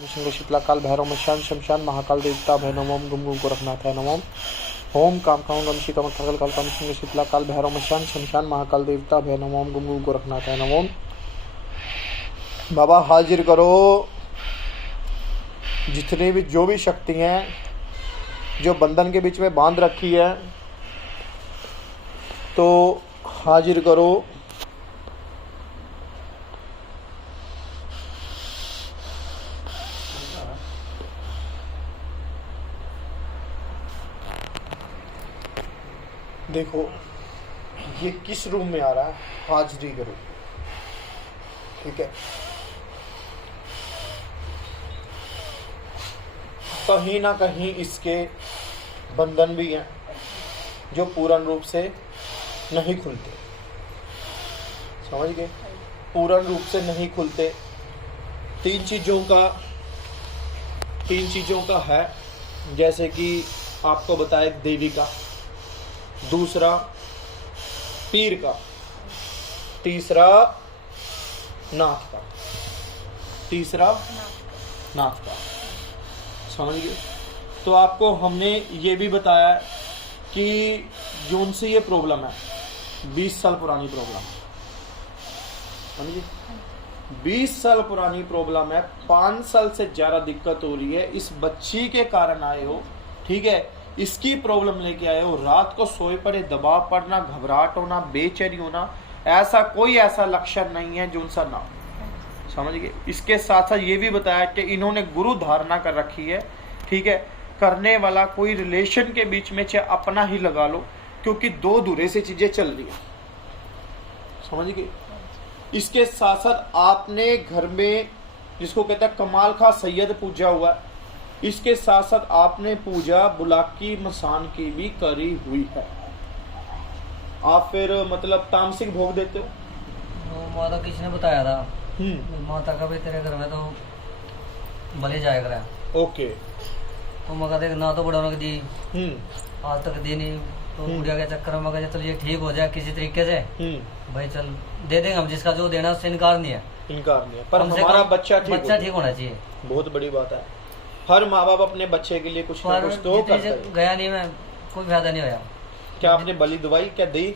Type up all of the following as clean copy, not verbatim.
सिंह शीतला काल भैरव मशान शमशान महाकाल देवता भय नमो ओम गुम गुम गोरखनाथ है नमो ओम काम काम गम शीतम थकल काल काम सिंह शीतला काल भैरव मशान शमशान महाकाल देवता भय नमो ओम गुम गुम गोरखनाथ है नमो। बाबा हाजिर करो जितनी भी जो भी शक्ति हैं जो बंधन के बीच में बांध रखी है, तो हाजिर करो। देखो ये किस रूम में आ रहा है, हाजिरी करो। ठीक है, कहीं ना कहीं इसके बंधन भी हैं जो पूर्ण रूप से नहीं खुलते। समझ गए? पूर्ण रूप से नहीं खुलते। तीन चीजों का है, जैसे कि आपको बताया देवी का, दूसरा पीर का, तीसरा नाथ का। समझ गए? तो आपको हमने ये भी बताया कि जो उनसे ये प्रॉब्लम है 20 साल पुरानी प्रॉब्लम, समझिए 20 साल पुरानी प्रॉब्लम है। 5 साल से ज्यादा दिक्कत हो रही है, इस बच्ची के कारण आए हो। ठीक है, इसकी प्रॉब्लम लेके आए हो। रात को सोए पड़े, दबाव पड़ना, घबराहट होना, बेचैनी होना, ऐसा कोई ऐसा लक्षण नहीं है जो उनसा ना। समझ गए? इसके साथ साथ ये भी बताया कि इन्होंने गुरु धारणा कर रखी है। ठीक है, करने वाला कोई रिलेशन के बीच में चाहे अपना ही लगा लो, क्योंकि दो दूरे से चीजें चल रही है। समझ गए? इसके साथ साथ आपने घर में जिसको कहता है कमाल खा सैयद पूजा हुआ, इसके साथ साथ आपने पूजा बुलाकी मसान की भी करी हुई है। आप फिर मतलब तामसिक भोग देते हो? माता किसी ने बताया था, माता का भी तेरे घर में तो भले जाया करा। ओके। तो मगर देख ना तो बड़ा दी आज तक दी नहीं, तो बुढ़िया के चक्कर में मगर चल ये ठीक हो जाए किसी तरीके से, भाई चल दे देंगे हम, जिसका जो देना उससे इनकार नहीं है। पर हमारा बच्चा ठीक होना चाहिए, बहुत बड़ी बात है। हर माँ बाप अपने बच्चे के लिए कुछ ना कुछ तो करते हैं। गया नहीं मैं, कोई फायदा नहीं होया। क्या आपने बलि दवाई क्या दी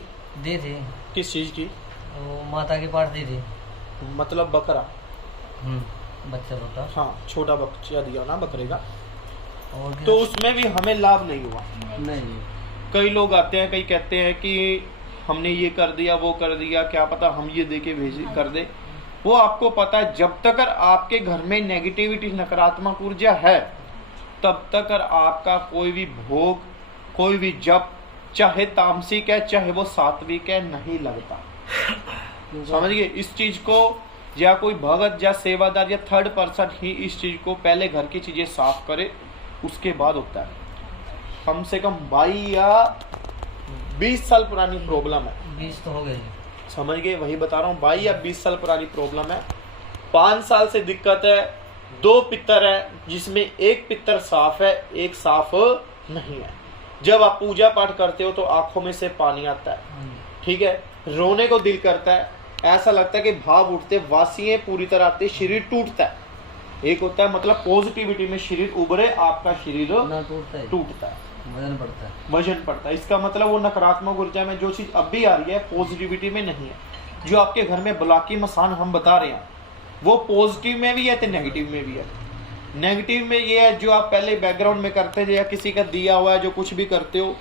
थी? किस चीज की? वो माता की पाठ दी थी। मतलब बकरा? बच्चा होता, हाँ छोटा बच्चा दिया ना बकरे का। और तो उसमें भी हमें लाभ नहीं हुआ। नहीं, कई लोग आते हैं, कई कहते हैं कि हमने ये कर दिया वो कर दिया, क्या पता हम ये दे के भेज कर दे। वो आपको पता है, जब तक आपके घर में नेगेटिविटी नकारात्मक ऊर्जा है, तब तक आपका कोई भी भोग, कोई भी जप, चाहे तामसिक है चाहे वो सात्विक है, नहीं लगता। समझ गए? इस चीज को या कोई भगत या सेवादार या थर्ड पर्सन ही इस चीज को पहले घर की चीजें साफ करे, उसके बाद होता है। कम से कम 22 या 20 साल पुरानी प्रॉब्लम है। 20 तो हो गए। समझ गए? वही बता रहा हूँ, 22 या 20 साल पुरानी प्रॉब्लम है। 5 साल से दिक्कत है। 2 पितर है, जिसमें एक पितर साफ है, एक साफ नहीं है। जब आप पूजा पाठ करते हो तो आंखों में से पानी आता है। ठीक है, रोने को दिल करता है, ऐसा लगता है कि भाव उठते, वासियां पूरी तरह आती, शरीर टूटता है। एक होता है मतलब पॉजिटिविटी में शरीर उभरे, आपका शरीर टूटता है, वजन पड़ता है। इसका मतलब वो नकारात्मक ऊर्जा में जो चीज अब भी आ रही है पॉजिटिविटी में नहीं है। जो आपके घर में बुलाकी मसान हम बता रहे हैं, वो पॉजिटिव में भी है तो नेगेटिव में भी है। नेगेटिव में ये है जो आप पहले बैकग्राउंड में करते थे, या किसी का दिया हुआ है जो कुछ भी करते हो,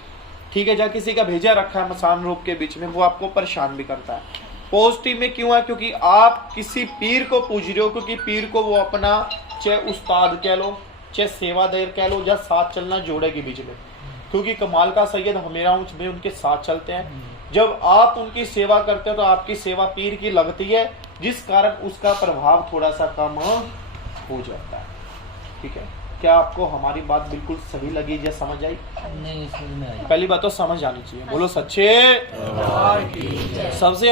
ठीक है, या किसी का भेजा रखा है मसान रूप के बीच में, वो आपको परेशान भी करता है। पॉजिटिव में क्यों है? क्योंकि आप किसी पीर को पूज रहे हो, क्योंकि पीर को वो अपना चाहे उस्ताद कह लो, चाहे सेवादार कह लो, या साथ चलना जोड़े के बीच में, क्योंकि कमाल का सैयद हमेरा में उनके साथ चलते हैं। जब आप उनकी सेवा करते हो तो आपकी सेवा पीर की लगती है, जिस कारण उसका प्रभाव थोड़ा सा कम हो जाता है। ठीक है, क्या आपको हमारी बात बिल्कुल सही लगी या समझ आई? नहीं, समझ में आई। पहली बात तो समझ आनी चाहिए। बोलो सच्चे सबसे